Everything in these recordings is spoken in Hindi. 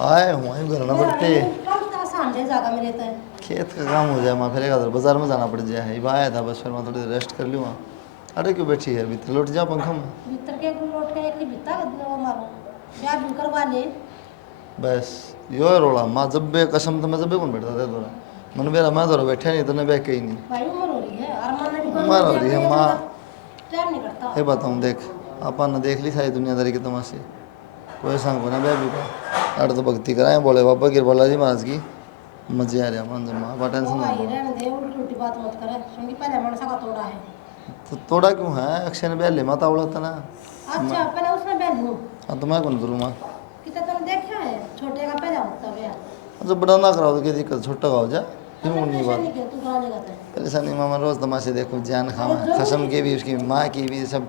आए हुआ है घर न बढ़ते खेत का काम हो जाए माँ फिर एक बाजार में जाना पड़ जाए है आया था बस फिर मैं थोड़ी रेस्ट कर लूँ। अरे क्यों बैठी है भीतर लौट जा पंखा में भीतर के लौट के एक बिता वो मारो ब्याह भी करवा ले बस यो है रोला माँ जब बे कसम तो मैं जब बे कौन बैठता था तोरा मन मेरा मैं तोरा बैठा नहीं तो मैं बैठ कहीं नहीं भाई उम्र हो रही है और मन भी उम्र हो रही है माँ टाइम नहीं करता ये बताऊँ देख अपन ने देख ली सारी दुनियादारी के तमाशे कोई संग को ना बे भी का अरे तो भक्ति कराए बोले बाबा की बोला जी महाराज की मजे आ रहा मान जमा बा टेंशन ना भाई रहने दे उल्टी उल्टी बात मत करे क्योंकि पहले मनसा का तोड़ा है तो तोड़ा क्यों है अक्षय ने बैल ले माता उड़ा था ना अच्छा पहले उसने बैल लूं हाँ तो मैं कौन करूँ माँ कितना तूने देखा है छोटे का पहले होता गया अच्छा बड़ा ना कराओ तो क्या दिक्कत छोटा खाओ जा क्यों नहीं बात नहीं तू करा लेगा तो परेशानी मामा रोज तमाशे देखो जान खावा कसम की भी उसकी माँ की भी सब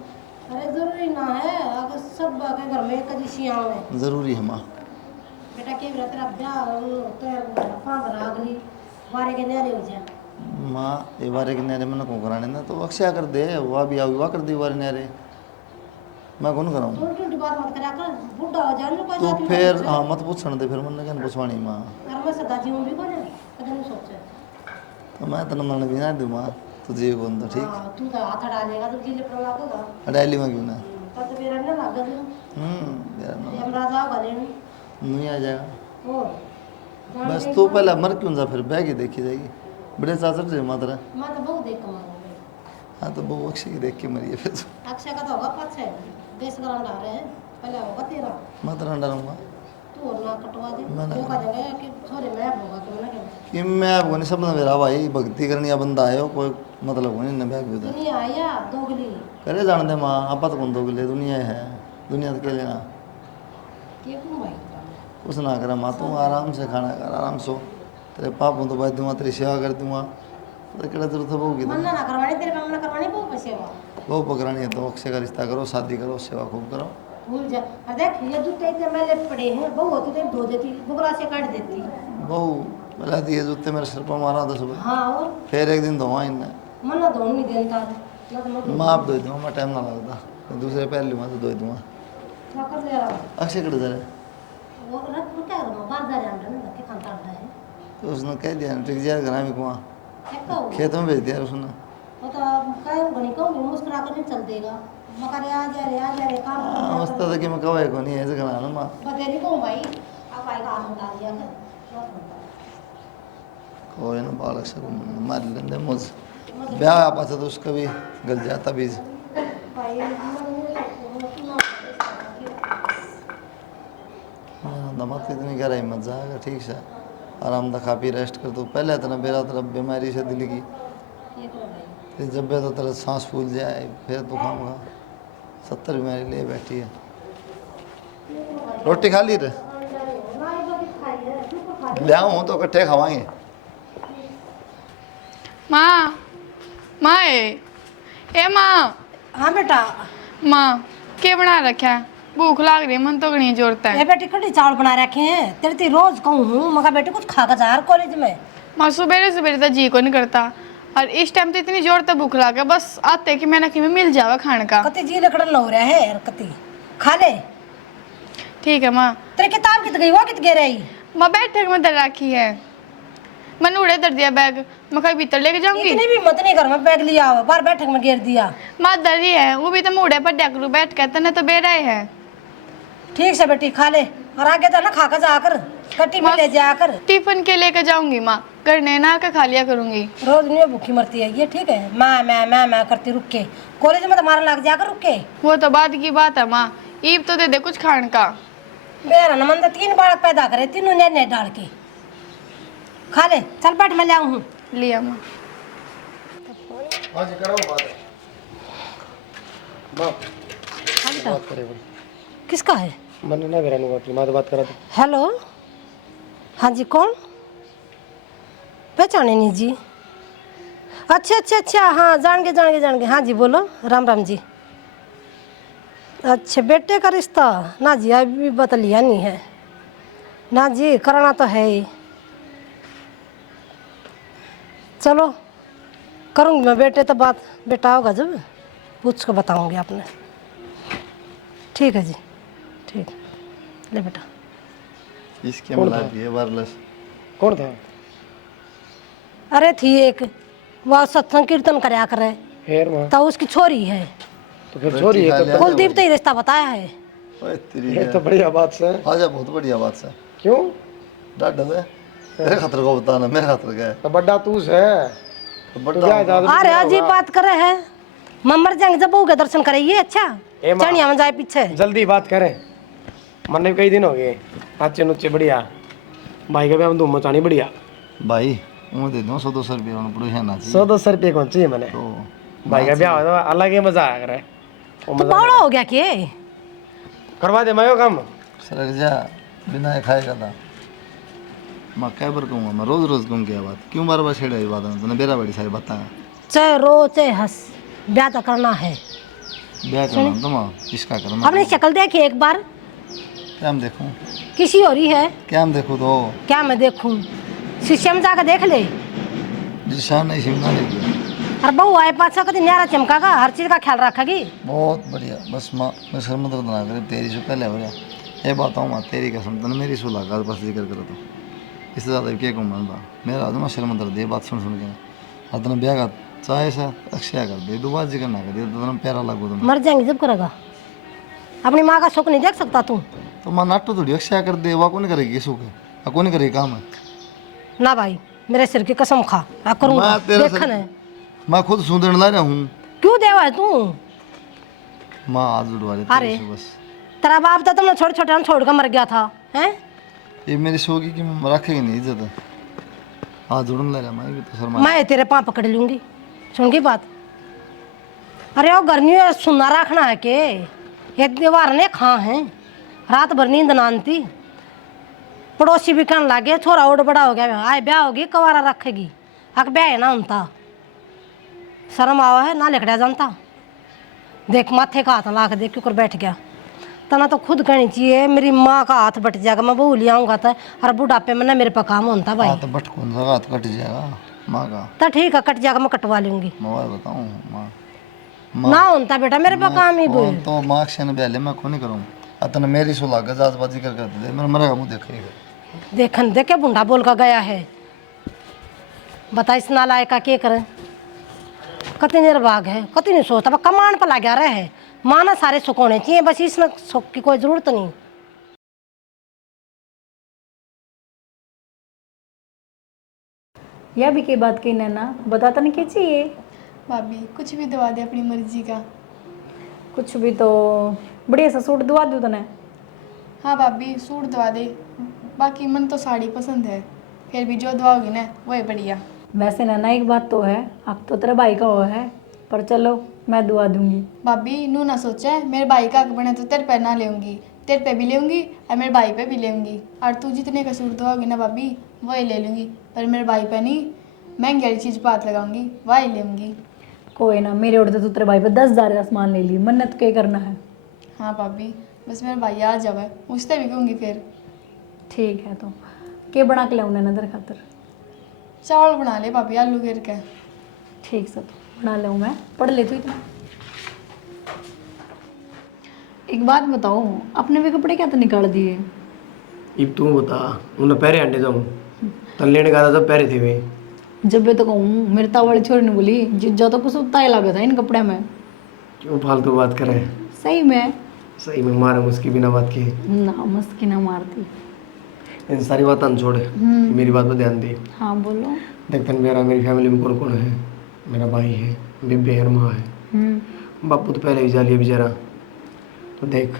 अरे जरूरी ना है अगर सब के घर में कदी सियां में जरूरी है माँ बेटा के तेरा तेरा ब्याह तो पांच रागली बारे के न्यारे हो जा माँ ये बारे के न्यारे मैंने कौन कराने ना तो अक्षय कर दे वह भी आओगी वह कर दी बारे न्यारे मैं कौन कराऊँ उल्टी उल्टी बात मत करा कर बुढ़ा हो जाने कोई तो बात नहीं फिर हाँ मत पूछने दे फिर मैंने क्या पूछवानी माँ घर में सदा जीवन भी कौन है कदम नहीं सोचे तो मैं तेना मन भी ना दूँ माँ तुझे कौन तो ठीक हाँ तू तो हाथ डालेगा तो जिले पर लागेगा डायली में क्यों ना तब तो मेरा ना लागा तू यार ना यमराज आ गले नहीं आ जाएगा और बस तू पहले मर क्यों जा फिर बैग ही देखी जाएगी बड़े चाचर से मात्रा मैं तो बहुत देख कमाऊंगा हाँ तो वो अक्षय की देख के मरी है फिर अक्षय का तो होगा पाछे बेस ग्रांड आ रहे हैं पहले होगा तेरा मात्रा डरूंगा तू और ना कटवा दे मैंने- वो कह देंगे कि छोरे मैं होगा कि मैं क्या कि मैं आपको नहीं सब मेरा भाई भक्ति करने या बंदा है कोई मतलब नहीं ना बैग भी उधर दुनिया आया दोगली करे जान दे माँ आप तो कौन दोगे दुनिया है दुनिया तो के लेना के क्यों भाई कुछ ना करे माँ तू आराम से खाना कर आराम सो तेरे पाप हूँ तो भाई दूंगा तेरी सेवा कर दूंगा तो केड़ा जरूरत है बहू की मन ना करवानी तेरे पे मन करवानी बहुत पैसे हुआ बहू पकड़ानी है तो अक्षय का रिश्ता करो शादी करो सेवा खूब करो भूल जा और देख ये जूते इतने मैले पड़े हैं बहू होती तो धो देती बुगला से काट देती बहू बोला दिए जूते मेरे सिर पर मारा था सुबह हाँ और फिर एक दिन धोवा इनने मन ना धोने नहीं देता ना तो मैं माँ आप धो दूँगा मैं टाइम ना लगता तो दूसरे पैर लूँगा तो धो दूँगा क्या कर ले रहा अक्षय कट जाए वो रख क्या करूँ बाहर जा रहा है कि खाना है तो उसने कह दिया टिक जाए घर में कुआं क्या कहूँ खेत में भेज दिया उसने वो तो कहीं घनी कहूँ मुस्कुरा कर नहीं चल देगा मगर आ जा रे काम मस्त था कि मैं कवाई को नहीं ऐसे करना ना माँ बता नहीं कहूँ भाई आप आएगा हाथ उठा दिया कर कोई ना बालक से मार लेंगे मुझ ब्याह आपस तो उसका भी गल जाता बीज दमाग की इतनी गहराई मत जाएगा ठीक से आराम दा खा पी रेस्ट कर तू पहले इतना बेरा तरफ बीमारी से दिल की फिर जब भी तो तेरा सांस फूल जाए फिर तू खाऊंगा 70 बीमारी लिए बैठी है रोटी खा ली रे ले आऊँ तो इकट्ठे खवाएंगे माँ माँ ए माँ हाँ बेटा माँ क्या बना रखा है भूख लाग रही है मन तो गणी जोरता है ये बेटी कड़ी चावल बना रखे हैं तेरे ती रोज कहूँ हूँ मगर बेटे कुछ खा कर जा रहा कॉलेज में माँ सुबह सुबह तो जी को नहीं करता और इस टाइम तो इतनी जोर तक भूख लाग है बस आते कि मैंने कि मिल जावा खाने का कति जी लकड़न लो रहा है यार कति खा ले ठीक है माँ तेरे किताब कित गई वो कित गिर रही माँ बैठक में दर रखी है मैंने उड़े दर दिया बैग मैं कहीं भीतर लेके जाऊंगी इतनी भी मत नहीं कर मैं बैग लिया हुआ बार बैठक में गिर दिया माँ दर ही है वो भी तो मुड़े पर डेकरू बैठ कहते ना तो बेरा है ठीक से बेटी खा ले और आगे तो ना खा कर जाकर कट्टी में ले जाकर टिफिन के लेके जाऊंगी माँ करने ना के खा लिया करूंगी रोज नहीं भूखी मरती है ये ठीक है मैं करती रुक के कॉलेज में तुम्हारा लग जाकर रुक के वो तो बाद की बात है माँ ईब तो दे दे कुछ खाने का मेरा न मन 3 बालक पैदा करे तीनों ने डाल के खा ले चल बैठ मैं ले आऊँ हूँ लिया माँ हाँ जी करो बात करे किसका है मैंने ना मेरा नहीं मैं तो बात करा था। हेलो हाँ जी कौन पहचाने नहीं जी अच्छा हाँ जान के हाँ जी बोलो राम राम जी अच्छा बेटे का रिश्ता ना जी अभी बतलिया नहीं है ना जी कराना तो है ही चलो करूँगी मैं बेटे तो बात बेटा होगा जब पूछ के बताऊँगी आपने ठीक है जी ठीक ले बेटा इसके कौन मिला था? दिए वायरलेस। कौन था? अरे थी एक, वो सत्संग कीर्तन करया करे, हेर माँ, तो उसकी छोरी है। तो फिर छोरी है तो कुलदीप तो ही रिश्ता बताया है। ओए तेरी ये तो बढ़िया बात से। आजा, बहुत बढ़िया बात से। क्यों? डाढ़ दे तेरे खातर को बताना, मेरे खातर क्या है? तो बड़ा तू है, तो तो बड़ा क्या इजाजत अरे दिया अजीब होगा? बात करे है। मम्मर जाएंगे जब बहू के दर्शन करे, ये अच्छा ए माँ। चढ़िया में जाए पीछे। जल्दी बात करें, मन भी कई दिन हो गए। नाचे नुचे बढ़िया, भाई का भी हम धूम मचानी बढ़िया। भाई मैं दे दूँ 100-200 रुपये उन्हें पड़ोसी ना चाहिए 100-200 रुपये कौन चाहिए मैंने? तो भाई का ब्याह हो तो अलग ही मजा आया करे। वो तो मजा बावड़ा हो गया कि करवा दे मैं यो काम। सरक जा, बिना ये खाएगा था। मैं कै बार कहूँगा, मैं रोज रोज कहूँ क्या बात, क्यों बार बार छेड़ा ये बात? तूने बेरा बड़ी सारी बातें चाहे रो चाहे हंस, ब्याह तो करना है। ब्याह करना तुम इसका करना। अपनी शक्ल देखिए एक बार, क्या मैं देखूँ? किसी और ही है क्या मैं देखूँ तो क्या मैं देखूं? शीशे में जाकर देख ले। जिसान नहीं शिमला नहीं किया। और बहू आए पाँच सौ कभी न्यारा चमकागा, हर चीज का ख्याल रखेगी। बहुत बढ़िया, बस माँ मैं सर में दर्द ना करे तेरी से पहले हो जाए। ये बात हूँ माँ तेरी कसम, तने मेरी सुलह का बस जिक्र करो तो इससे ज़्यादा क्या कहूँ मैं? मेरा आदमी शर्म दर्द ये बात सुन सुन के अपने ब्याह का चाहे सा अक्षय कर दे, दोबारा जिक्र ना कर दे तो तुम प्यारा लगो तुम। मर जाएंगे जब करेगा। अपनी माँ का सुख नहीं देख सकता तू? तो माँ नाटो थोड़ी अक्षय कर दे, वह कौन करेगी सुख है, कौन करेगी काम है? ना भाई, मेरे सिर की कसम खा, मैं करूँगा। मैं तेरा देखन है मैं खुद सुधरने ला रहा हूँ। क्यों देवा है तू? माँ आज जुड़वा दे अरे। तेरे से बस। तेरा बाप तो तुमने छोटे छोटे छोड़ कर मर गया था, हैं? ये मेरी शौकी की मैं रखेगी नहीं इज्जत। आज जुड़ने ला रहा मैं भी तो शर्मा। मैं तेरे पाँव पकड़ लूंगी, सुन की बात। अरे वो गर्मी में सुना रखना है के ये दीवार ने खा है, रात भर नींद नानती। पड़ोसी भी कहने लगे छोरा उड़ बड़ा हो गया, आए ब्याह होगी कवारा रखेगी। हक ब्याह है ना उनता, शर्म आओ है ना लिखड़ा जानता। देख माथे का हाथ ला के देख क्यों कर बैठ गया। तना तो खुद कहनी चाहिए मेरी माँ का हाथ बट जाएगा, मैं बहू ले आऊँगा तो, और बुढ़ापे में ना मेरे पे काम होता भाई। हाथ बट कौन सा हाथ कट जाएगा माँ का? तो ठीक है, कट जाएगा, मैं कटवा लूंगी। मैं बताऊँ माँ ना होता बेटा मेरे पे काम ही बोल। तो माँ से न ब्याले मैं कौन नहीं करूँ। अतन मेरी सुलह गजाजबाजी कर दे, मैं मरेगा मुँह देखेगा। देखन देखे बुंडा बोल का गया है, बता इस नालायक का क्या करें? कति निर्भाग है, कति नहीं सोचता, कमान पर लगा रहे है। माना सारे सुख होने चाहिए, बस इसमें सुख की कोई जरूरत नहीं। यह भी की बात की नैना, बताता नहीं क्या चाहिए? भाभी कुछ भी दवा दे अपनी मर्जी का। कुछ भी तो बढ़िया सा सूट दुआ दूँ तने। हाँ भाभी सूट दवा दे, बाकी मन तो साड़ी पसंद है, फिर भी जो दवाओगी ना वो है बढ़िया। वैसे नैना एक बात तो है, अब तो तेरा भाई का वो है, पर चलो मैं दुआ दूंगी। भाभी नू ना सोचा है, मेरे भाई का हक बने तो तेरे पे ना लेऊंगी, तेरे पे भी लेऊंगी और मेरे भाई पे भी लेऊंगी। और तू जितने का सूट दवाओगी ना भाभी वही ले लूँगी, पर मेरे भाई पे नहीं, महंगी वाली चीज़ बात लगाऊंगी वही लेऊंगी। कोई ना, मेरे उड़ते तो तेरे भाई पे 10,000 का सामान ले ली, मन्नत क्या करना है। हाँ भाभी बस मेरा भाई आ जावे, उससे भी कहूँगी फिर। ठीक है, तो क्या बना के लाऊँ नैना तेरे खातिर? चावल बना ले भाभी आलू गिर के। ठीक से तो बना लूँ, मैं पढ़ लेती हूँ इतना। एक बात बताओ, अपने भी कपड़े क्या तो निकाल दिए? अब तू बता, उन्हें पैरे अंडे जाऊँ तन लेने का था तब पैरे थे वे। जब भी तो कहूँ मेरे तावाली छोरी ने बोली जिज्जा तो कुछ उतना ही लगा था इन कपड़े में। क्यों फालतू बात करे? सही में? सही में मारे उसकी बिना बात की। ना मस्की ना मारती। इन सारी बात छोड़, मेरी बात पर ध्यान दे। हाँ बोलो। देख तन मेरी फैमिली में कौन कौन है? मेरा भाई है, बेबे है, माँ है। बापू तो पहले ही जा लिया बेचारा, तो देख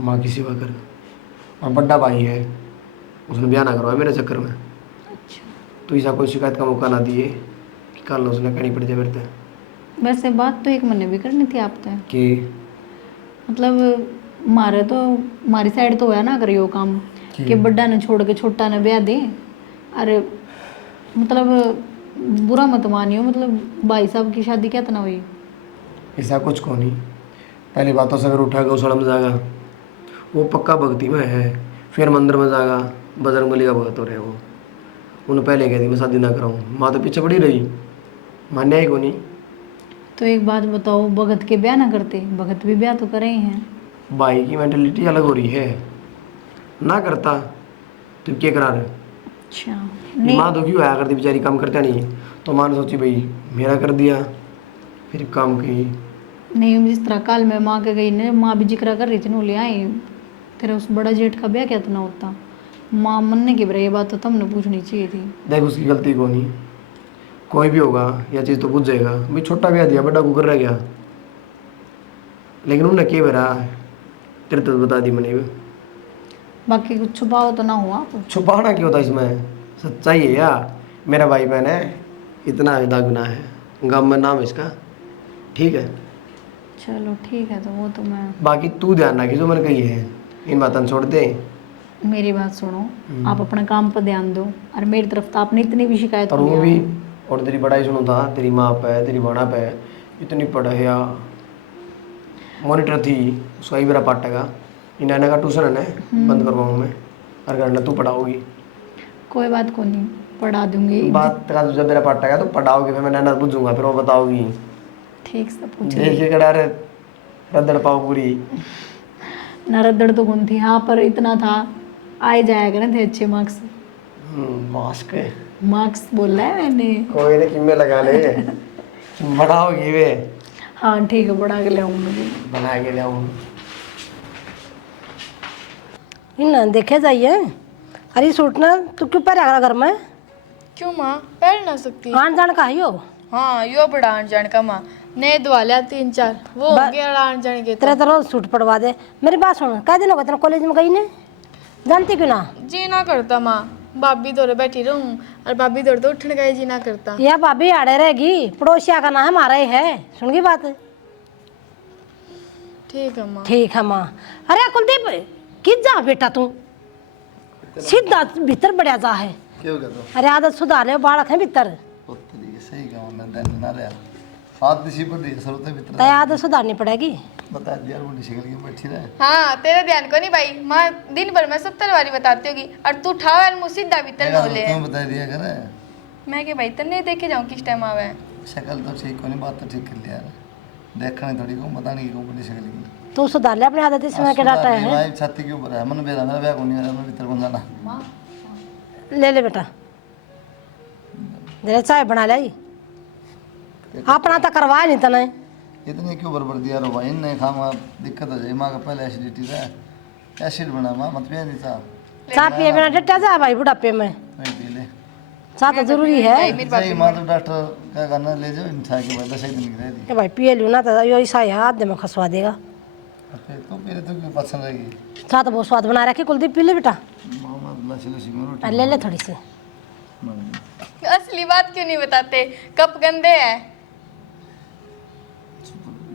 माँ की सेवा कर। और बड़ा भाई है, उसने ब्याह ना करवाया मेरे चक्कर में। अच्छा, तो ऐसा कोई शिकायत का मौका ना दिए कि कल उसने कहनी पड़ जाए मेरे से वैसे बात तो एक महीने भी करनी थी आप तो, कि मतलब मारे तो हमारी साइड तो है ना अगर यो काम कि बड्डा ने छोड़ के छोटा ने ब्याह दे। अरे मतलब बुरा मत मानियो, मतलब भाई साहब की शादी क्या तना हुई? ऐसा कुछ को नहीं। पहली बातों से अगर उठा गौ सड़म जाएगा, वो पक्का भक्ति में है, फिर मंदिर में जाएगा, बजरंगबली का भगत हो रहे वो। उन्हें पहले कह दी मैं शादी ना कराऊँ, माँ तो पीछे पड़ी रही, मान्या ही को नहीं। तो एक बात बताओ, भगत के ब्याह ना करते? भगत भी ब्याह तो करे ही हैं। भाई की मेंटेलिटी अलग हो रही है, ना करता तुम क्या करा रहे? अच्छा माँ तो क्यों आया करती बेचारी, काम करता नहीं, तो माँ ने सोची भाई मेरा कर दिया, फिर काम की। नहीं, जिस तरह कल मैं माँ के गई ने, माँ भी जिक्र कर रही थी, नो ले आई तेरा उस बड़ा जेठ का ब्याह क्या इतना होता। माँ मनने की ये बात तो तुमने पूछनी चाहिए थी। देख उसकी गलती को नहीं, कोई भी होगा यह चीज़ तो बुझ जाएगा भाई, छोटा ब्याह दिया बड़ा कुकर रह गया, लेकिन उन्होंने क्या भरा तेरे तो बता दी मैंने भी। बाकी कुछ छुपाओ तो ना हुआ आप। छुपाना क्यों था इसमें, सच्चाई है यार, मेरा भाई बहन है, इतना अदा गुनाह है, गाँव में नाम है इसका, ठीक है। चलो ठीक है, तो वो तो मैं, बाकी तू ध्यान रखी जो मैंने कही है, इन बातों छोड़ दे। मेरी बात सुनो, आप अपने काम पर ध्यान दो, और मेरी तरफ तो आपने इतनी भी शिकायत और को वो लिया। भी, और तेरी बड़ाई सुनो था तेरी माँ पे, तेरी बड़ा पे, इतनी पढ़ाया, मॉनिटर थी उसका ही मेरा पाटेगा, इन्हें का ट्यूशन है ना बंद करवाऊँ मैं, और करना तू पढ़ाओगी। कोई बात को नहीं, पढ़ा दूंगी। बात का जब मेरा पाटेगा तो पढ़ाओगी, फिर मैं नैना पूछूंगा, फिर वो बताओगी। ठीक से पूछ देखिए कड़ा रे रद्दड़ पाओ पूरी। नरदड़ तो गुण थी हाँ, पर इतना था आए जाया करें थे अच्छे मार्क्स। मास्क मार्क्स बोला है मैंने। कोई ने किम्मे लगा ले, बढ़ाओगी वे, हाँ ठीक है, बढ़ा के ले आऊंगी। बना के ले आऊँ। इन देखे जाइए, अरे सूट ना तू क्यों पहरा घर में? क्यों माँ, पहन ना सकती? आन जान का हियो हाँ, यो बड़ा आन जान का माँ, ने दवा लिया 3-4, वो हो गया आन जान के। तेरा तो रोज सूट पड़वा दे। मेरी बात सुन, कै दिन हो गए तेरा कॉलेज में गई ने, जानती क्यों ना? जी ना करता माँ, भाभी दौड़े बैठी रहूँ और भाभी दौड़ तो उठने का ही जी ना करता। यह भाभी आड़े रहेगी, पड़ोसिया का ना है हमारा ही है, सुन गई बात? ठीक है माँ। ठीक है माँ। अरे कुलदीप किस जा बेटा तू, सीधा भीतर बढ़िया जा है। क्यों कहते अरे आदत सुधार ले, बालक है भीतर, हो तरीके सही कहा मैं, दिन ना रहा सात दिशी पर दिया सर उतने भीतर तय आदत सुधारनी पड़ेगी। बता दिया वो निकल के बैठी रहे। हाँ, तेरे ध्यान को नहीं भाई, माँ दिन भर में 70 बारी बताती होगी, और तू उठाओ और मुँह सीधा भीतर बोले। तुम बता दिया करे, मैं क्या भाई तन्ने देखे जाऊँ किस टाइम आवे। शक्ल तो ठीक को नहीं, बात तो ठीक कर लिया यार, देखने थोड़ी को बताने की कंपनी शक्ल की। तू सुधार ले अपनी आदत, इसमें क्या डाटा है? भाई छाती के ऊपर है, मन मेरा मेरा ब्याह को नहीं है, मैं भीतर कौन जाना। ले ले बेटा, जरा चाय बना ले, अपना तो करवा नहीं तने। इतने क्यों बरबर दिया रो भाई, इनने खामा दिक्कत हो जाए, माँ का पहले एसिडिटी था, एसिड बना माँ मत पिया नहीं था। चाय पिए बिना डटा जा भाई बुढ़ापे में, वही पी ले चाय तो जरूरी है। सही माँ, तो डॉक्टर क्या करना ले जाओ इन के बाद 10 दिन की रह दी। ए भाई पिए लू ना तो यो ऐसा है आधे में खसवा देगा। फिर तो पी ले तो क्यों पसंद रहेगी। चाय तो बहुत स्वाद बना रखी, कुलदीप पी ले बेटा, मामा लसी लसी में रोटी ले ले थोड़ी सी। असली बात क्यों नहीं बताते, कप गंदे है।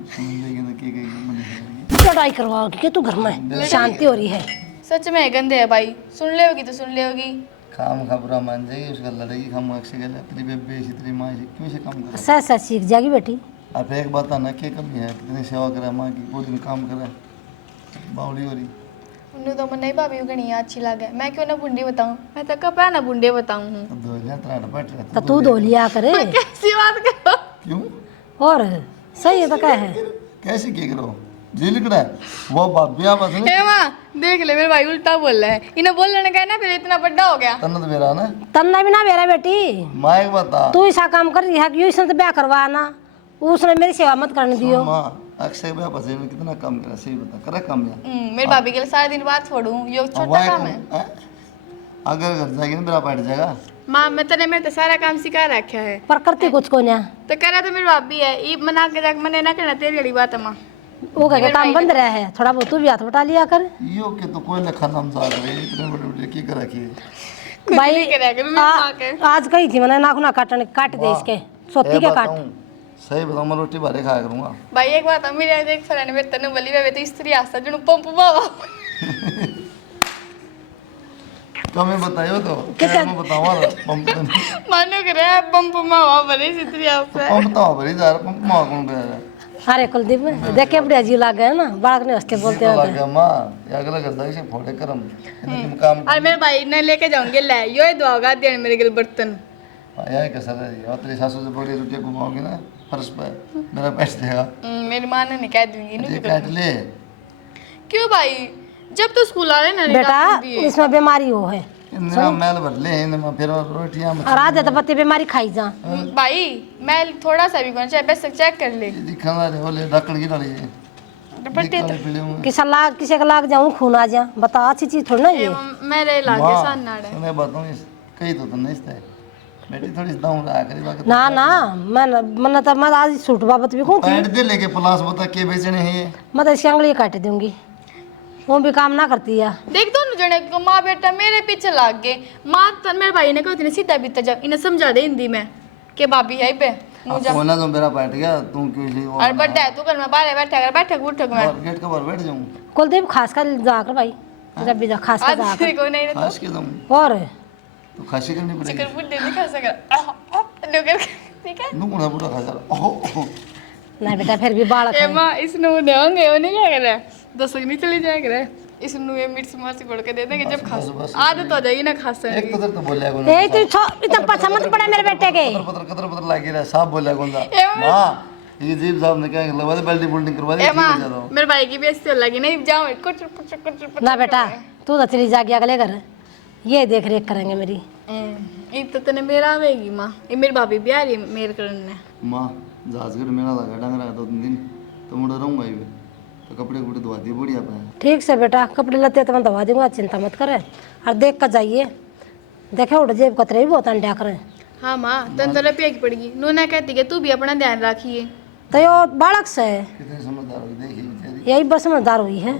समझ लेगी ना की गई लड़ाई करवाओगी कि तू घर में, शांति हो रही है। सच में गंदे है भाई, सुन ले होगी तो सुन ले होगी। काम का बुरा मान जाएगी, उसका लड़ेगी, खाम अक्से गले तेरी बेबे इसी तेरी माँ क्यों से काम करे। सच सच सीख जाएगी बेटी। अब एक बात आना क्या कमी है, कितनी सेवा करे माँ की, पूरे दिन काम करे, बावली हो रही। उन्हें तो मन नहीं भाभी गणी अच्छी लगे, मैं क्यों ना बुंडी बताऊं, मैं तो कपड़ा ना बुंडे बताऊं हूँ। अब धो लिया तेरा बैठ तो रहा तू धो लिया करे। कैसी बात करो। क्यों और सही है तो क्या है? कैसे क्या करो जी लिख रहा है वो बाबिया बस ने हे माँ देख ले, मेरे भाई उल्टा बोल रहा है, इन्हें बोलने का है ना, फिर इतना बड़ा हो गया। तन्नत मेरा ना तन्ना भी ना मेरा बेटी, माँ एक बता तू ऐसा काम कर रही है कि इसने तो ब्याह करवाना, उसने मेरी सेवा मत करने दियो। माँ अक्षय भैया बस ने कितना काम करा सही बता करे काम या मेरे भाभी के लिए सारा दिन बात छोड़ूं, ये छोटा काम है। अगर घर जाएगी ना मेरा बैठ जाएगा। माँ मैं तने में तो सारा काम सिखा रखा है, पर करती कुछ को ना, तो करा तो मेरी भाभी है, ये मना के जाके मने ना करना, तेरी बड़ी बात है माँ। वो कह के काम बंद रहा है, थोड़ा बहुत तू भी हाथ बटा लिया कर। यो के तो कोई लखा नाम साथ रहे इतने बड़े बड़े की करा की भाई नहीं करा करूं मैं माँ के। आज कही थी मैंने नाखूना काट दे इसके, सोती के काट। सही बताऊं मैं रोटी बारे खाया करूंगा। भाई एक बात मेरे एक फ्रेंड मेरे तने बोली वे तो स्त्री आसा जणु पंप बावा कमे बताइयो तो क्या मैं बताऊंगा पंप मानो करे पंप मावा बने स्त्री आसा पंप तो भरी जा रहा पंप मां कौन गया अरे कुलदीप देख के बढ़िया जी लग गया ना, बालक ने हंस के बोलते तो रहते लग गया मां ये अगला करता है फोड़े करम तुम काम और मेरे भाई ने लेके जाऊंगे ले यो दुआगा देन मेरे गल बर्तन आया है कसर है और तेरी सासू से बड़ी रोटी घुमाओगी ना फर्श पे मेरा पैस देगा मेरी माँ ने नहीं कह दूंगी ये काट ले क्यों भाई, जब तो स्कूल आ रहे ना बेटा इसमें बीमारी हो है, इन्हें मैल भर ले इन्हें फिर रोटियां और आधे तो पत्ते बीमारी खाई जा। भाई मैं थोड़ा सा भी कौन चाहे बस चेक कर ले दिखा रहे बोले ढक्कन की डाली है दुपट्टे तो पीले हुए किसी का लाग जाऊं खून आ जा, बता अच्छी चीज थोड़ी ना ये। मेरे लागे सान नाड़े मैं बताऊं इस कई तो नहीं इसते बेटी थोड़ी दाऊं रहा करी बात ना ना मैं तो मैं आज सूट बाबत भी कहूँ पैंट दे लेके प्लास बता के बेचने हैं ये मैं तो इसकी अंगली काट दूंगी, वो भी काम ना करती है। देख दोनों जने को माँ बेटा मेरे पीछे लाग गए। माँ तो मेरे भाई ने कहा सीधा बीता जा, इन्हें समझा दे हिंदी में के भाभी है पे मुझे होना तो मेरा बैठ गया तू क्यों इसे वो और बड्डा है तू घर में बाहर बैठक उठक में और गेट के बाहर बैठ जाऊं कुलदीप खास कर जाकर भाई, जब भी जा खास कर आज जाकर। तेरे को नहीं खास के तुम और तो खासी करनी पड़ेगी चिकन बुड्ढे नहीं खा सकर डोगर ठीक है नू मुड़ा बुड़ा खा जा ओहो नहीं बेटा फिर भी बालक ए है। माँ इसने वो देंगे वो नहीं क्या कर रहा है 10 नहीं चली जाए कर रहा है इसने ये मिर्च मासी पड़ के दे देंगे जब खा बस। आदत हो जाएगी ना खास एक तो तो बोलिया कौन ए तू इतना पछा मत पड़ा मेरे बेटे के। पतर लागी रहा साफ बोलिया कौन सा मां ये जीव साहब ने क्या लगवा दे बेल्टी बुल्टिंग करवा दी ए ठीक माँ हो जाता मेरे भाई की भी ऐसी लगी नहीं जाओ कुछ ना बेटा तू तो चली जागी अगले घर, ये देख रेख करेंगे मेरी। एक तो तने मेरा आवेगी माँ ये मेरी भाभी भी आ रही है मेरे करने मां जाजगर मेरा लगा डांग रहा 2 दिन तो मुड़ा रहूंगा ये तो कपड़े कपड़े धोवा दिए बढ़िया पे ठीक से बेटा, कपड़े लत्ते तो मैं दवा दूंगा, चिंता मत करे। और देख कर जाइए, देखे उठ जेब कतरे भी बहुत अंडा करे। हाँ माँ तन तो रपिया की पड़ेगी नूना कहती है तू भी अपना ध्यान रखिए तो यो बालक से है, कितनी समझदार हो देखी बेचारी यही बस समझदार हुई है।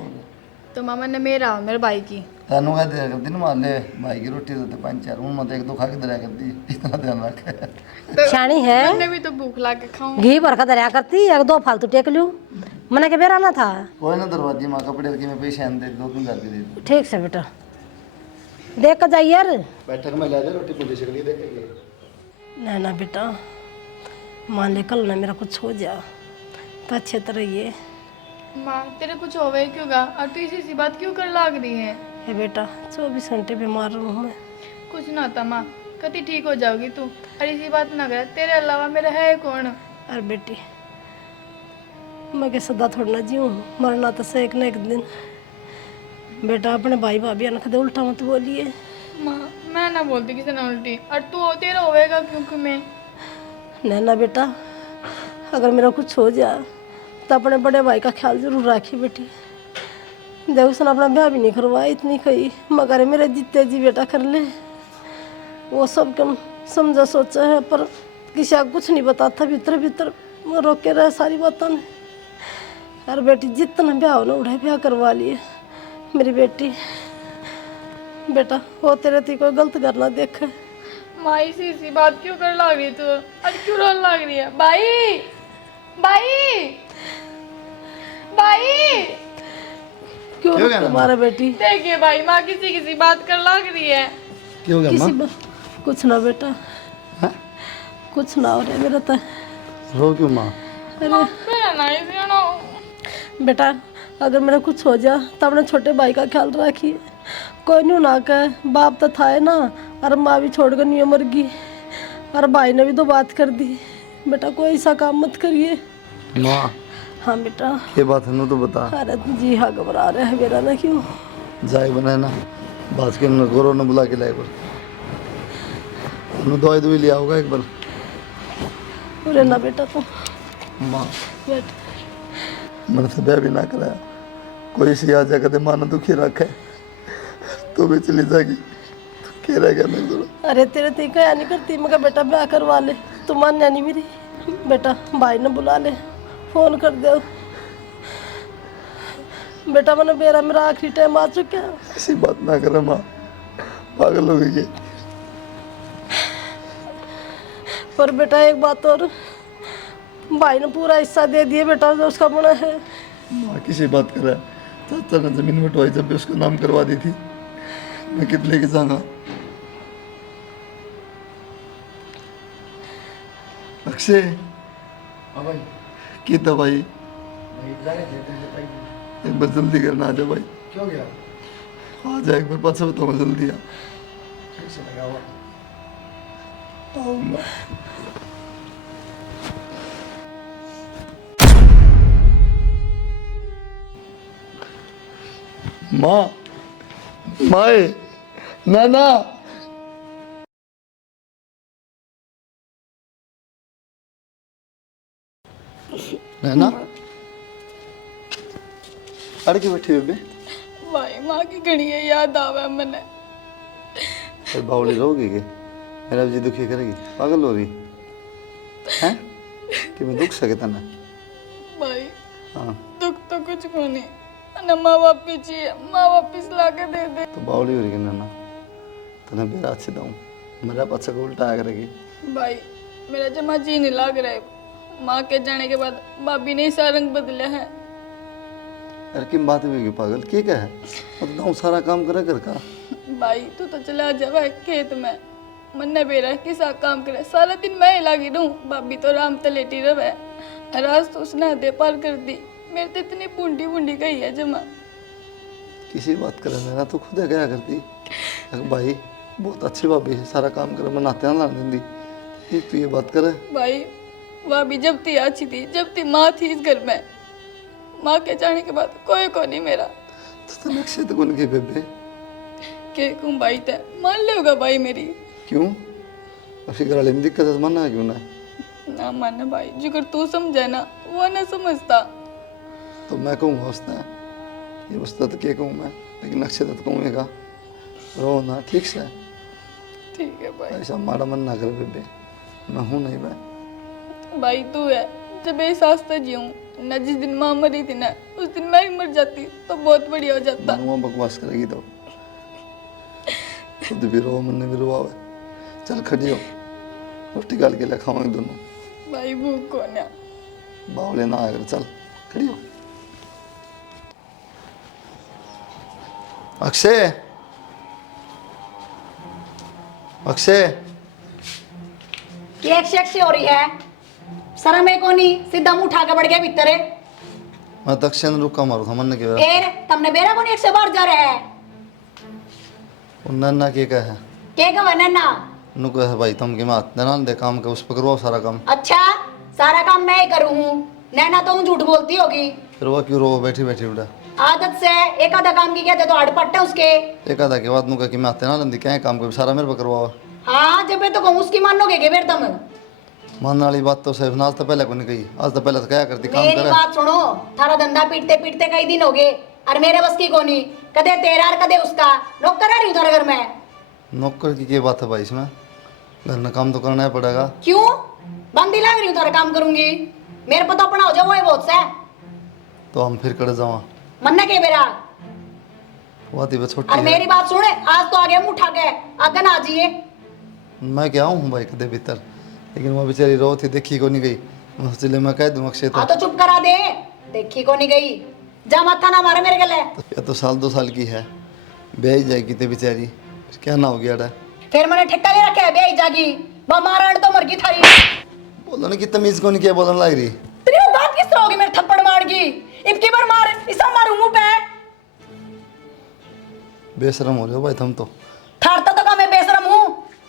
तो मामा ने मेरा मेरे भाई की तानू का दिया करती ना मान ले भाई की रोटी देते 5-4 उन मत 1-2 खा के दरिया करती इतना ध्यान रखे शानी है, मैंने भी तो भूख ला के खाऊं घी भर का दरिया करती, 1-2 फालतू टेक लूँ, मैंने के बेरा ना था। कोई ना दरवाजे माँ कपड़े रखे मैं पैसे आन दे 2-3 हजार के दे दे ठीक से बेटा, देख कर जाइए यार। बैठक में ले जा रोटी पुलिस के लिए देखेंगे नहीं ना बेटा, मान ले कल ना मेरा कुछ हो जाए तो अच्छे तरह ये माँ तेरे कुछ होवे क्यों गा और तू इसी सी बात क्यों कर लाग रही है है बेटा, 24 घंटे बीमार रहूँ मैं। कुछ ना होता माँ कति ठीक हो जाओगी तू और इसी बात ना कर तेरे अलावा मेरा है कौन अरे बेटी मैं के सदा थोड़ा ना जीऊँ, मरना तो से एक न एक दिन। बेटा अपने भाई भाभी ने कदे उल्टा मत बोलिए। माँ मैं ना बोलती किसी ने उल्टी और तू तेरा होवेगा क्योंकि मैं नैना बेटा, अगर मेरा कुछ हो जाए तो अपने बड़े भाई का ख्याल जरूर रखी बेटी। देख उसने अपना ब्याह भी नहीं करवाया, इतनी कही मगर मेरे जीते जी बेटा कर ले, वो सब कम समझा सोचा है पर किसी को कुछ नहीं बताता, भीतर भीतर रोके रहे सारी बातों ने। अरे बेटी जितना ब्याह हो ना उड़े ब्याह करवा लिए मेरी बेटी। बेटा वो तेरे ती कोई गलत करना देखे। माँ इसी बात क्यों कर लाग रही तू और क्यों रोन लाग रही है भाई भाई भाई क्यों क्यों कहना? तुम्हारा बेटी देखिए भाई माँ किसी बात कर लाग रही है क्यों गया माँ कुछ ना बेटा, हाँ? कुछ ना हो रहा मेरा तो। रो क्यों माँ मेरा ना इसे ना बेटा अगर मेरा कुछ हो जा तो अपने छोटे भाई का ख्याल रखिए। कोई नहीं ना कहे, बाप तो था है ना, और माँ भी छोड़ कर नहीं मर गई, और भाई ने भी तो बात कर दी। बेटा कोई ऐसा काम मत करिए। माँ हाँ बेटा। ये बात है तो बता अरे जी हाँ घबरा रहा है मेरा ना, क्यों जाए बनाए ना बात के न गोरो न बुला के लाए पर दवाई दवाई लिया होगा एक बार अरे ना बेटा तो माँ बेटा मैंने से ब्याह भी ना कराया, कोई सी आ जा कदे माना दुखी रखे तो भी चली जाएगी तो कह रह गया मैं थोड़ा अरे तेरे ते क्या नहीं करती, मैं कहा बेटा ब्याह करवा ले, तू मान्या नहीं मेरी। बेटा भाई ने बुला ले, फोन कर दे बेटा, मैंने बेरा मेरा आखिरी टाइम आ चुका है। ऐसी बात ना करे माँ, पागल हो गई। पर बेटा एक बात और, भाई ने पूरा हिस्सा दे दिया बेटा जो उसका बना है। माँ किसी बात कर रहा है, चाचा ने जमीन बंटवाई जब भी उसका नाम करवा दी थी, मैं कित लेके जाऊंगा। अक्षय भाई की भाई जाने थे तुमसे भाई एक बार जल्दी करना आ जा भाई, क्यों गया आ जा एक बार पास बताऊंगा जल्दी आ। ठीक से लगा हुआ आऊंगा। माँ माए नैना नैना अड़ के बैठी बेबे भाई माँ की घड़ी याद आवे मैंने। फिर बावली रहोगी के मेरा जी दुखी करेगी पागल हो रही हैं कि मैं दुख सके तना भाई हाँ दुख तो कुछ को नहीं, ना माँ बाप चाहिए, माँ वापिस ला के दे दे। तो बावली हो रही कि नैना तने बेरा अच्छी दूँ मेरा पच्छा को उल्टा आया करेगी। भाई मेरा जमा जी नहीं लग रहा है, माँ के जाने के बाद भाभी ने सा रंग बदला है। अरे किन बात हुई पागल क्या क्या है मतलब सारा काम करे घर का। भाई तू तो चला जावा खेत में, मन ने बेरा किसा काम करे, सारा दिन मैं ही लागी रहूं, भाभी तो राम ते लेटी रहे। रात तो उसने हदे पार कर दी, मेरे तो इतनी बूंदी बूंदी गई है जमा। किसी बात करे मेरा तो खुद क्या करती भाई बहुत अच्छी भाभी है सारा काम करे बनाते ना ला दी तू ये बात करे। भाई भाभी जब थी अच्छी थी, जब थी माँ थी इस घर में, माँ के जाने के बाद कोई को नहीं मेरा। तो नक्शे तो कौन के बेबे के कहूँ भाई ते मान लेगा भाई मेरी। क्यों अभी घर वाले में दिक्कत है मानना है क्यों ना माने भाई, जिगर तू समझे ना वो ना समझता। तो मैं कहूँगा उसने ये उसने तो क्या कहूँ मैं लेकिन नक्शे तो कहूँगा रो ना ठीक से ठीक है भाई। ऐसा मारा मन ना करे बेबे मैं हूँ नहीं मैं भाई तू है जब ये सास्ता जीऊँ ना, जिस दिन माँ मरी थी ना उस दिन मैं ही मर जाती तो बहुत बढ़िया हो जाता। मनुआ बकवास करेगी तो खुद भी रो मन भी रोआवे। चल खड़ी हो रोटी गाल के लिए खाओगे दोनों। भाई भूख को ना बावले ना आकर चल खड़ी हो। अक्षय अक्षय ये एक शख्स हो रही है, शर्म है कोनी, सीधा मुंह उठा के बढ़ गया भीतर। मैं तो अक्षय ने रुका मारू था मन के फिर तुमने बेरा कोनी एक से बाहर जा रहे है नन्ना के कहा है के का नन्ना। नु कहे भाई तुम के मात देना दे काम का उस पर करवाओ सारा काम। अच्छा सारा काम मैं ही करूँ हूँ, नैना तो झूठ बोलती होगी। फिर वो क्यों रो बैठी बैठी उड़ा आदत से एक आधा काम की कहते तो हड़ पट्टे उसके। एक आधा के बाद नु कह कि मैं आते ना लंदी क्या काम को सारा मेरे पर करवाओ। हाँ जब मैं तो कहूँ उसकी मानोगे के फिर तुम। मानने वाली बात तो सही आज तो पहले को नहीं कही आज तो पहले तो क्या करती काम मेरी करे। बात सुनो, थारा धंधा पीटते पीटते कई दिन हो गए और मेरे बस की कोनी, कदे तेरा और कदे उसका। नौकर आ रही हूँ थारे घर में। नौकर की क्या बात है भाई इसमें घर में काम तो करना ही पड़ेगा। क्यों बंदी लाग रही हूँ थारा काम करूंगी, मेरे पता अपना हो जाओ वो बहुत सा। तो हम फिर कर जावा मन्ना के मेरा बात ही छोटी और है। मेरी बात सुने, आज तो आ गया मुंह उठा के आगे ना आजिए। मैं क्या हूँ भाई कदे भीतर लेकिन वो बेचारी रो थी देखी को नहीं गई इसलिए मैं कह दूँ अक्षय हाँ तो चुप करा दे, देखी को नहीं गई, जा माथा ना मारे मेरे गले। या तो साल 2 साल की है ब्याह जाएगी ते बेचारी क्या ना हो गया डा फिर मैंने ठेका ले रखा है ब्याह जागी, मारण तो मर गई थारी। बोलो ना कि तमीज को नहीं क्या बोलने लग रही। तेरी वो बात किस तरह होगी, मेरे थप्पड़ मार गई इतनी बार मार इसा मारू मुंह पे। बेशरम हो रहे हो भाई तुम तो। थारता तो काम है बेशरम हूँ,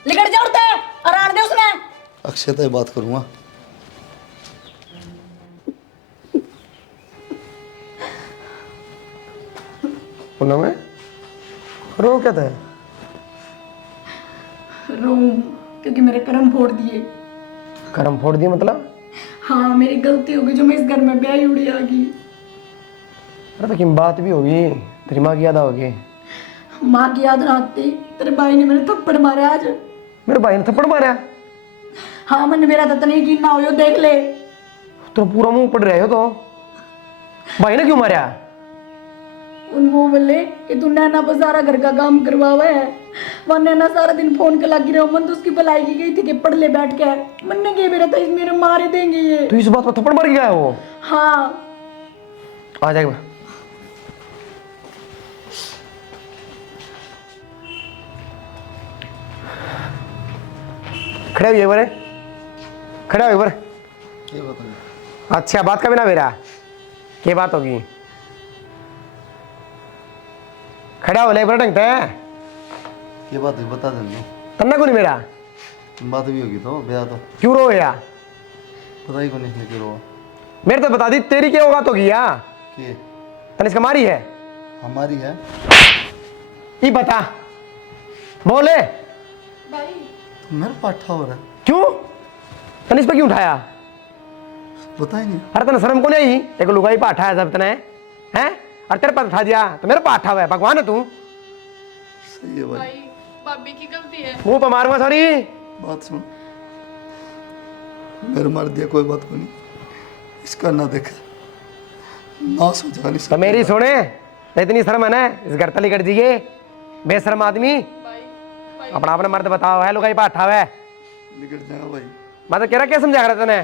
लिगड़ जा उड़ते और आड़ दे उसने। अक्षय तो बात करूँगा में रो क्या था रोऊं क्योंकि मेरे कर्म फोड़ दिए। कर्म फोड़ दिया मतलब? हाँ मेरी गलती होगी जो मैं इस घर में ब्याह उड़ी आ गई। अरे तो किम बात भी होगी, तेरी माँ की याद होगी। माँ की याद आती, तेरे भाई ने मेरे थप्पड़ मारे आज। मेरे भाई ने थप्पड़ मारा? हाँ मैंने मेरा तो नहीं की ना हो देख ले। तो पूरा मुंह पड़ रहे हो तो भाई ने क्यों मारा? उन वो बोले कि तू नैना पर सारा घर का काम करवावा है, वह नैना सारा दिन फोन के लगी रहो। मन तो उसकी भलाई की गई थी कि पढ़ ले बैठ के, मन ने कह मेरा तो इस मेरे मारे देंगे ये। तो इस बात पर थप्पड़ मार के गया है वो? हाँ आ जाएगा। खड़े हुए बरे, खड़े हुए बरे। ये बताइए अच्छा बात का बिना मेरा क्या बात होगी? खड़ा हो ले बड़ा ढंगता है। ये बात है बता दें तन्ना को नहीं मेरा बात भी होगी तो ब्याह तो क्यों रो या? पता ही को नहीं क्यों रो। मेरे तो बता दी तेरी क्या होगा तो किया कि तनिष्क हमारी है हमारी है ये बता बोले भाई मेरा पाठा हो रहा है, क्यों तने इस पे क्यों उठाया? पता ही नहीं। अरे तने शर्म को नहीं आई? एक लुगाई पे उठाया जब तने हैं, अरे तेरे पर उठा दिया तो मेरे पे उठा हुआ है, भगवान है तू। सही है भाई। भाई भाभी की गलती है। मुंह पे मारूंगा सॉरी। बात सुन, मेरे मार दिया कोई बात को नहीं, इसका ना देखा नाश हो जानी तो मेरी सुने, तो इतनी शर्म है ना इस घर तली कर दिए बेशर्म आदमी। अपना अपना मर्द बताओ है लुगाई पे उठा हुआ है। निकल जाएगा भाई। मैं तो कह रहा क्या समझा रहा तने,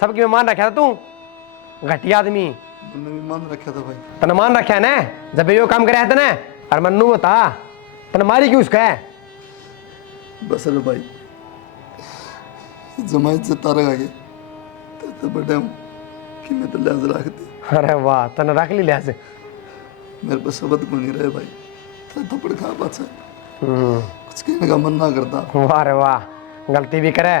सबकी मैं मान रखा था तू घटिया आदमी। मैंने भी मान रखा था भाई। तने मान रखा है ना जब यो काम करे तने। और मन्नू बता तने मारी क्यों उसका है? बस रे भाई, जमाई से तारा आ गया तो बड़ा हूँ कि मैं तो लिहाज रख दी। अरे वाह तने रख ली लिहाज। मेरे पास शब्द को नहीं रहे भाई, तो थप्पड़ खा पाचा, कुछ कहने का मन ना करता। वाह रे वाह, गलती भी करे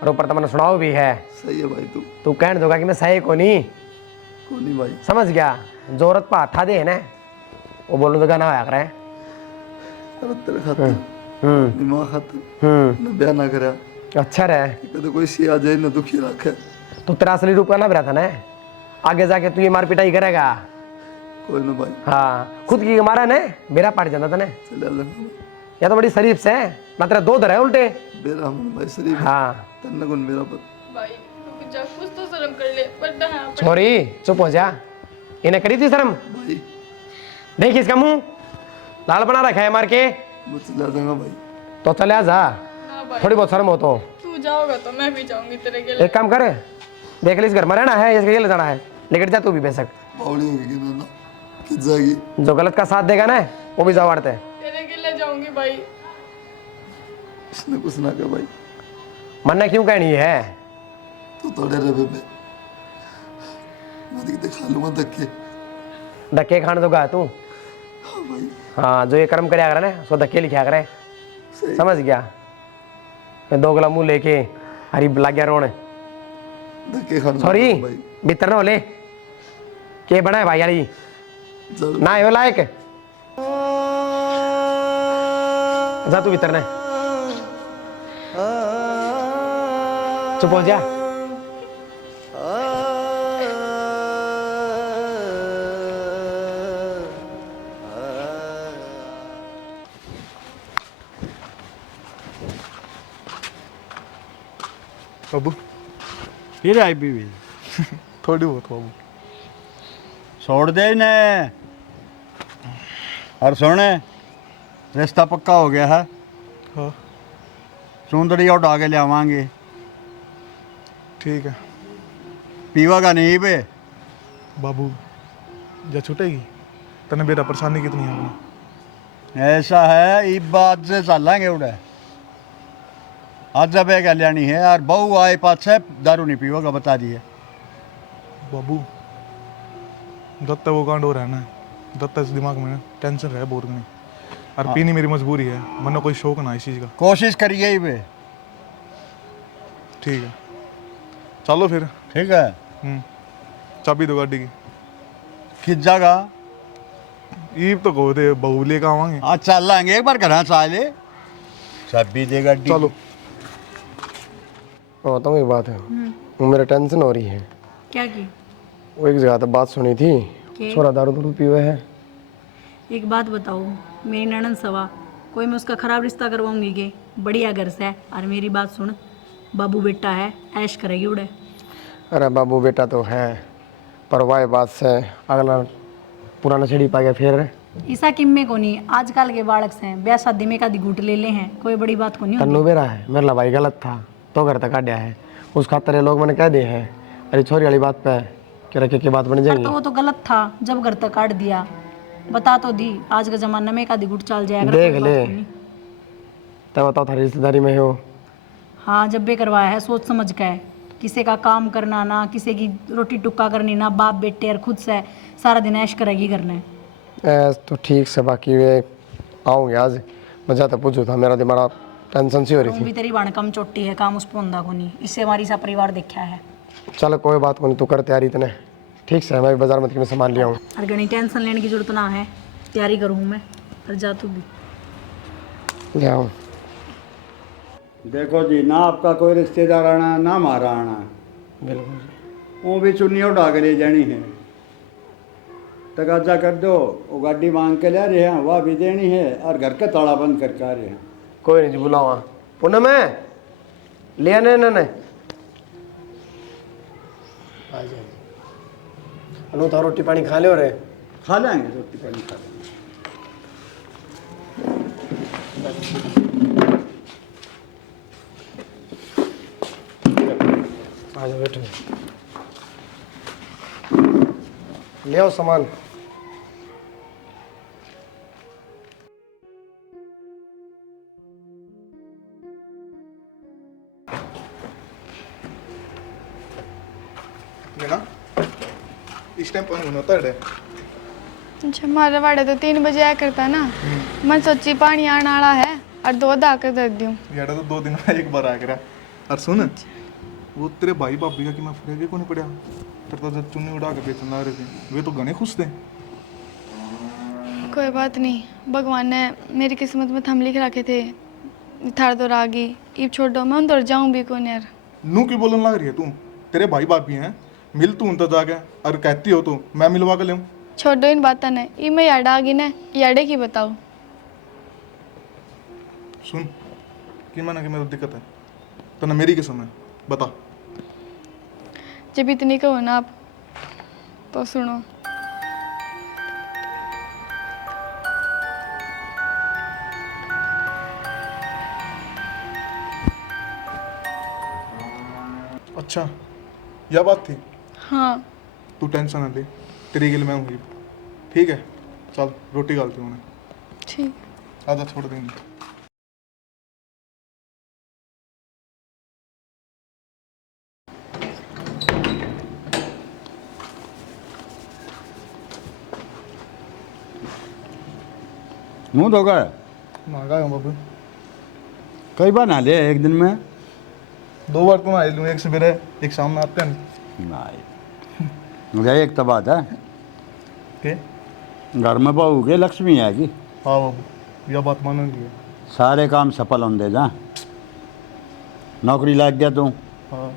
और ऊपर तो मैंने सुनाओ भी है। सही है भाई। तू कहने दोगा कि मैं सही को नहीं भाई समझ गया। जोरत पर हाथा दे ना वो बोलूँ तो गाना होया करे। अरे तेरे खातिर दिमाग खातिर न ब्याह ना करा। अच्छा रहे तो कोई सी आ जाए न दुखी रखे। तू तेरा असली रूप का ना बरा था ना, आगे जाके तू ये मार पिटाई करेगा। कोई ना भाई। हाँ खुद की मारा ने बेरा पाट जाता था ने। चले जाना या तो बड़ी शरीफ से ना तेरा दो दर है उल्टे। बेरा हम भाई शरीफ हाँ तन्ने कौन मेरा पत। भाई रुक जा, कुछ तो शर्म कर ले। वरना हाँ छोरी चुप हो जा, इन्हें करी थी शर्म? भाई देख इसका मुंह लाल बना रखा है मार के। मैं चला जाऊंगा भाई। तो चले आ जा, ना भाई, थोड़ी बहुत शर्म हो तो। तू जाओगा तो मैं भी जाऊंगी तेरे के लिए। एक काम करे, देख ले इस घर में रहना है इसके ले जाना है, लेकर जा तू भी बेशक। बावड़ी होगी ना कि जाएगी। जो गलत का साथ देगा ना वो भी जाओ आड़ते। तेरे के लिए जाऊंगी भाई। इसने कुछ ना कहा भाई। मन्ना क्यों कहनी है? तू थोड़े रवे पे मैं दिखा लूंगा धक्के। धक्के खाने दोगा तू? हाँ भाई हाँ जो ये कर्म कराया करे ना उसको धक्के लिखा करे। सही। समझ गया? मैं दो गला मुंह लेके हरी लग गया रोने। धक्के खाने सॉरी भाई। भीतर न ले के बना है भाई यारी जब ना है लायक। जा तू भीतर ने चुप हो जा। बाबू फिर आई बीवी थोड़ी बहुत बाबू। छोड़ दे ने। और सुन रिश्ता पक्का हो गया है, हाँ सुंदरी उठा के लियावांगे। ठीक है पीवा का नहीं पे बाबू, जा छूटेगी तने बेटा परेशानी कितनी है अपनी। ऐसा है इब बात से चलेंगे उड़े। आज जब एक कल्याणी है और बहू आए पास से दारू नहीं पीवा बता दिए। बाबू जब तक वो कांड हो रहा है ना, जब तक इस दिमाग में टेंशन रहे बोर नहीं, और पीनी मेरी मजबूरी है, मनो कोई शौक ना इस चीज़ का। कोशिश करिए ही पे। ठीक है चलो फिर। ठीक है चाबी दो गाड़ी की। किस जगह? ईब तो कहो दे बहू लेकर आवांगे। आज चल लेंगे एक बार घर चाले चाबी दे गाड़ी। चलो बताऊँ एक बात है, वो मेरा टेंशन हो रही है। क्या की? वो एक जगह तो बात सुनी थी, के? छोरा दारू दारू पीवे है। एक बात बताओ, मेरी ननद सवा कोई मैं उसका खराब रिश्ता करवाऊंगी के? बढ़िया घर से है। और मेरी बात सुन, बाबू बेटा है, ऐश करेगी उड़े। अरे बाबू बेटा तो है पर वाह बात से अगला पुराना छड़ी पा गया फिर। ईसा किम्मे को नहीं, आजकल के बालक से ब्याह शादी में का घूट ले हैं, कोई बड़ी बात को नहीं होती। तन्नू बेरा है मेरा भाई गलत था तो घर तक काटा है, उस खातर ये लोग मैंने कह दिए हैं। अरे छोरी वाली बात पे कि रखे की बात बन जाएगी। तो वो तो गलत था जब घर तक काट दिया। बता तो दी आज के ज़माने में का घूट चल जाएगा। देख ले तब बताओ थारी रिश्तेदारी में हो। हाँ जब भी करवाया है सोच समझ के, किसी का काम करना ना, किसी की रोटी टुक्का करनी ना, बाप बेटे और खुद से सारा दिन ऐश करेगी करने। तो ठीक से बाकी वे आऊँगे आज। मजा तो पूछू था, मेरा दिमाग टेंशन सी हो रही तुम थी। भी तेरी बाण कम चोटी है, काम उस पोंदा को नहीं, इससे हमारी सा परिवार देखा है। चल कोई बात को नहीं, तू कर तैयारी इतने ठीक से। मैं भी बाजार में सामान ले आऊँ। और घनी टेंशन लेने की जरूरत ना है, तैयारी करूँ मैं। और जा तू भी। ले आओ। देखो जी, ना आपका कोई रिश्तेदार आना ना हमारा आना, बिल्कुल। वो भी चुन्नी उठा के ले जानी है। तकाजा कर दो, वो गाड़ी मांग के ले रहे हैं, वह भी देनी है और घर का ताला बंद करके आ रहे हैं। कोई नहीं जी, बुलाओ। पूनम है ले आने ना आ जाए। अनु तो रोटी पानी खा ले और खा लेंगे, रोटी पानी खा लेंगे। आ जाओ बैठो। ले आओ सामान। ये ना इस टाइम पानी होता है। अच्छा, हमारा वाड़ा तो 3 बजे आया करता ना। मैं सोची पानी आने वाला है और दूध आकर दे दूँ। यार तो 2 दिन में एक बार आ करा। और सुन, वो तेरे भाई भाभी का कि मैं फरेगे को नहीं पड़ा, तेरे तो जब चुन्नी उड़ा के बेचना आ रहे थे, वे तो घने खुश थे। कोई बात नहीं, भगवान ने मेरी किस्मत में थम लिख रखे थे। थार दो रागी इब छोड़ दो, मैं उन दौड़ जाऊँ भी कौन यार। नू की बोलने लग रही है तू? तेरे भाई भाभी हैं, मिल तू उनसे जाके और कहती हो तो मैं मिलवा के लेऊँ। छोड़ दो इन बातों ने, ये मैं याडा आ गई ने, याडे की बताऊँ। सुन कि मैंने कि मेरी दिक्कत है तो ना मेरी किस्म है, बता। जब इतनी कहो ना आप तो सुनो। अच्छा, यह बात थी। हाँ तू टेंशन ना ले, तेरी गिल मैं हूँ। ठीक है, चल रोटी डालती हूँ उन्हें। ठीक। आधा छोड़ देंगे। मुँह धो गए? महंगा है बाबू, कई बार नहा ले एक दिन में? 2 बार तो नहा लूँ, एक सवेरे एक शाम में आते हैं। नहीं, मुझे एक तो बात है, के घर में बहू के लक्ष्मी आएगी। हाँ बाबू, यह बात मानूंगी। सारे काम सफल होंगे जा। नौकरी लग गया तू, हाँ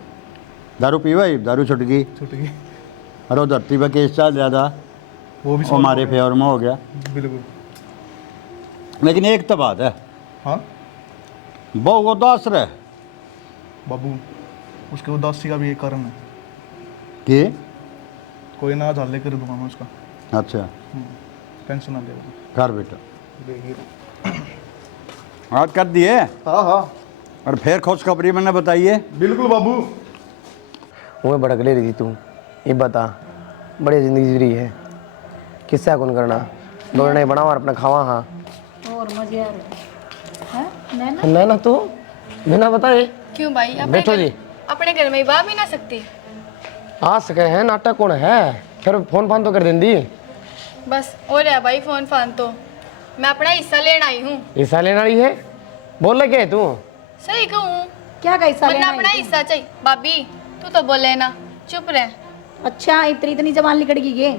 दारू पीवा ही, दारू छुट गई। छुट गई। और वो धरती पर केस चल ज़्यादा, वो भी हमारे फेवर में हो गया। बिल्कुल। लेकिन एक तो बात है, हाँ बहू उदास रहे बाबू, उसके उदासी का भी एक कारण है कि कोई ना झाले कर दूंगा मैं उसका। अच्छा टेंशन ना ले। घर बेटा देखिए। आज कर दिए हाँ हाँ और फिर खुशखबरी मैंने बताइए। बिल्कुल बाबू। वो भड़क ले रही थी तू, ये बता, बड़ी जिंदगी जी रही है, किस्सा कौन करना, दोनों ने बनावा और अपना खावा। हाँ और मजे आ रहे हैं। मैं ना तो बिना बताए क्यों भाई, बैठो जी। अपने घर में ही बात भी ना सकती। आ सके हैं, नाटक कौन है, फिर फोन फान तो कर देंगी। बस और है भाई, फोन फान तो मैं अपना हिस्सा लेना आई हूँ। हिस्सा लेना रही है, बोल रहे क्या है तू? सही कहूँ, क्या कैसा वरना लेना अपना है? हिस्सा चाहिए। भाभी तू तो बोले ना, चुप रह। अच्छा, इतनी जबान लिकड़ गई ये।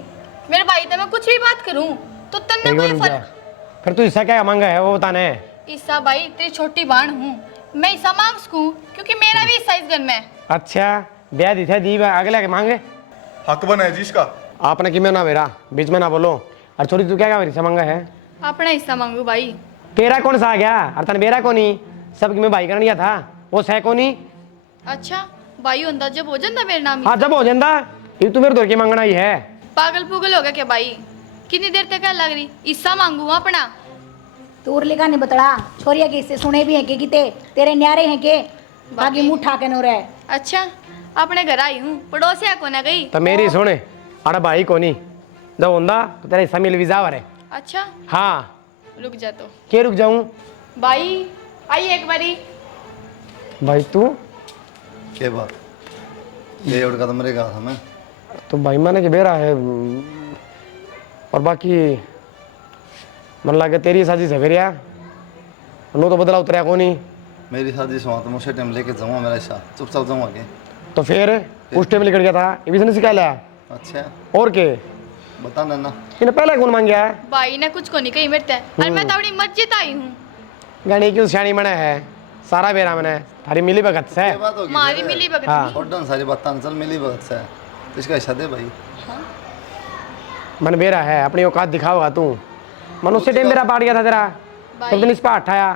मेरे भाई तो मैं कुछ भी बात करूँ तो तन्ने एक कोई मिनट फर्क। जा। फिर तू हिस्सा क्या मांगा है वो बताना है। हिस्सा भाई तेरी छोटी बहन हूँ, मैं हिस्सा मांग सकूँ क्योंकि मेरा भी हिस्सा इस घर में है। अच्छा ब्याह दी थे दी अगले के मांगे, हक बना है जी इसका। आपने कि मैं ना मेरा बीच में ना बोलो। और छोरी तू क्या क्या हिस्सा मांगा है? अपना हिस्सा मांगू भाई। तेरा कौन सा आ गया? और तन मेरा कौन ही, सबकी मैं भाई करनिया था, वो सह कौन ही। अच्छा भाई होता जब हो जाता मेरे नाम ही। हाँ जब हो जाता, ये तू मेरे दौर की मांगना ही है। पागल पुगल हो गया क्या भाई? कितनी देर तक क्या लग रही, हिस्सा मांगू अपना। तूर लिखा नहीं बतड़ा, छोरिया के इससे सुने भी हैं कि किते तेरे न्यारे हैं के बाकी मुंह ठाके नो रहे। अच्छा अपने घर आई हूँ, पड़ोसिया को ना गई। तो मेरी सुने, अरे भाई कोनी जब होंदा तो तेरा हिस्सा मिल भी जा रहे। अच्छा हाँ रुक जा तो के रुक जाऊं भाई, आई एक बारी। भाई तू क्या बात, ले उड़ का तो मेरे कहा था मैं। तो भाई माने के बेरा है, और बाकी मन लगे तेरी साजी सवेरिया नो तो बदला उतरिया को नहीं। मेरी शादी से तो मुझे टाइम लेके जाऊँगा मेरे साथ, चुपचाप जाऊँ आगे। तो फिर उस टाइम निकल गया था, ये भी सिखा लिया। अच्छा और के बता ना। इन्हें पहले कौन मांग गया है? भाई ने कुछ को नहीं कही मेरे ते, और मैं तो अपनी मस्जिद आई हूँ। गणी क्यों सियाणी मने है सारा बेरा मने थारी मिली भगत से ये बात होगी मारी मिली भगत हाँ छोड़न सारी बातें चल मिली भगत से तो इसका हिस्सा दे भाई मन बेरा है अपनी औकात दिखाओगा तू मनुष्य टेम मेरा पाट गया था तेरा तो दिन इस पर उठाया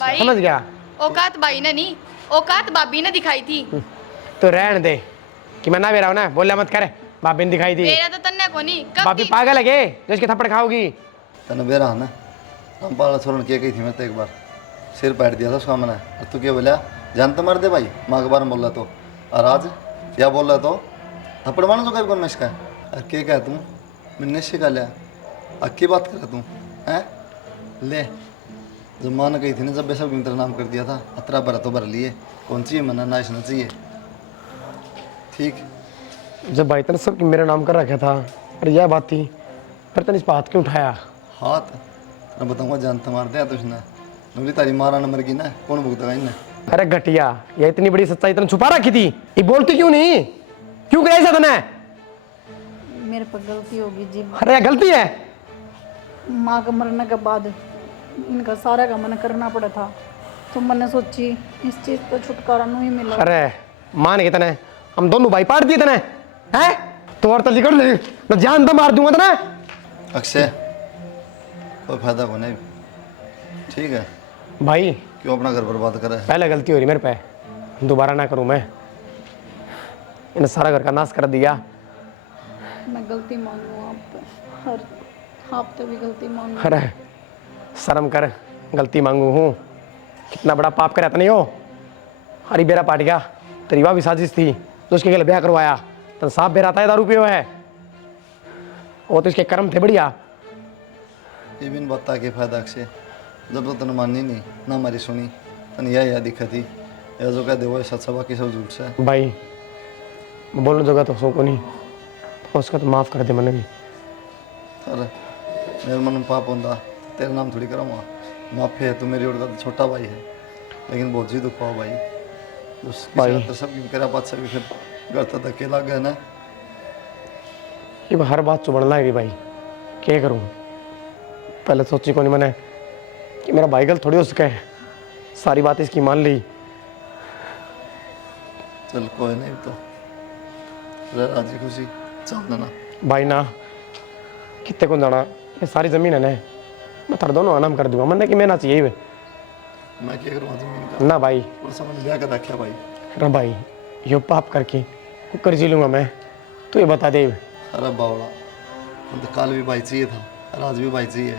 भाई समझ गया औकात भाई ने नहीं औकात भाभी ने दिखाई थी। तो रहने दे कि मैं ना बेरा हूं ना बोला मत करे भाभी ने दिखाई दी मेरा तो तन्ने को नहीं कब भाभी दी? पागल है के जो इसके थप्पड़ खाओगी तने बेरा ना रामपाल छोड़न के कही थी मैं तो एक बार सिर पैट दिया था उसका मैंने और तू क्या बोला जान तो मार दे भाई माँ के बारे में बोल रहा तो और आज क्या बोल रहा तो थप्पड़ मारना तो कभी कौन मैं इसका और क्या कह तू मैंने सिखा लिया अक्की बात कर तू हैं ले जब माँ ने कही थी ना जब बेसब तेरा नाम कर दिया था अतरा भरा तो भर लिए कौन चाहिए मना ना इसना चाहिए ठीक जब भाई तने सब मेरा नाम कर रखा था और यह बात थी फिर तने इस बात क्यों उठाया हाथ मैं बताऊंगा जान तो मार दिया तुझने नवली तारी मारा नंबर की ना कौन भुगतेगा इन्हें अरे घटिया ये इतनी बड़ी सच्चाई तने छुपा रखी थी ये बोलती क्यों नहीं क्यों करे ऐसा तने मेरे पर गलती होगी जी। अरे गलती है माँ के मरने के बाद इनका सारा का मन करना पड़ा था तो मैंने सोची इस चीज़ पर छुटकारा नहीं मिला। अरे मान के तने हम दोनों भाई पाट दिए तने हैं तो और तो निकल ले मैं जान तो मार दूंगा तने अक्षय कोई फायदा को नहीं ठीक है भाई क्यों अपना घर बर्बाद करे पहले गलती हो रही मेरे पे दोबारा ना करूं मैं इन्हें सारा घर का नाश कर दिया मैं गलती मांगू आप पे हर हफ्ते भी गलती मांगू। अरे शर्म कर गलती मांगू हूँ कितना बड़ा पाप करे नहीं हो हरी बेरा पाट गया तेरी वह भी साजिश थी तो उसके गले ब्याह करवाया तो साफ बेरा था दारू पियो है वो तो इसके कर्म थे बढ़िया ये बिन बता के फायदा अक्षय जब तो तने मानी नहीं ना हमारी सुनी तने यह दिक्कत थी यह जो कह दे वो सच बाकी सब झूठ से भाई बोलने जगह तो सो को नहीं तो उसका तो माफ़ कर दे मैंने भी अरे मेरे मन में पाप होता तेरा नाम थोड़ी करूँगा माफी है तू मेरी ओर का तो छोटा भाई है लेकिन बहुत जी दुख पाओ भाई भाई। तो सब करा बात सभी फिर करता धक्के लग गए ना ये हर बात चुभन लग रही भाई क्या करूँ पहले सोची को नहीं मैंने कि मेरा भाई गलत थोड़ी हो सके सारी बात इसकी मान ली चल कोई नहीं तो रह राजी खुशी चल देना भाई ना कितने को जाना ये सारी ज़मीन है ना मैं थारे दोनों आनाम कर दूंगा मैंने कि मैं ना चाहिए वे मैं क्या करूँ जमीन का ना भाई और समझ ब्याह का रखा भाई अरे भाई यो पाप करके कुकर जी लूँगा मैं तू ये बता दे अरे बावड़ा तो कल भी भाई चाहिए था और आज भी भाई चाहिए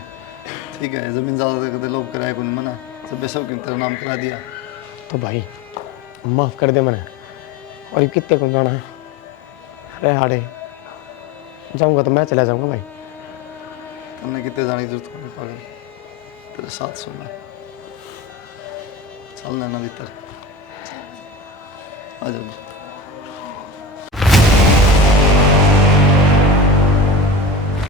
ठीक है जमीन ज़्यादा करते लोग कराए कौन मना सब सब की तेरा नाम करा दिया तो भाई माफ़ कर दे मैंने और ये कितने को जाना है अरे हाड़े जाऊँगा तो मैं चला जाऊँगा भाई तुमने कितने जाने की जरूरत नहीं पागल तेरे साथ सुनना चल ना भीतर आ जाओ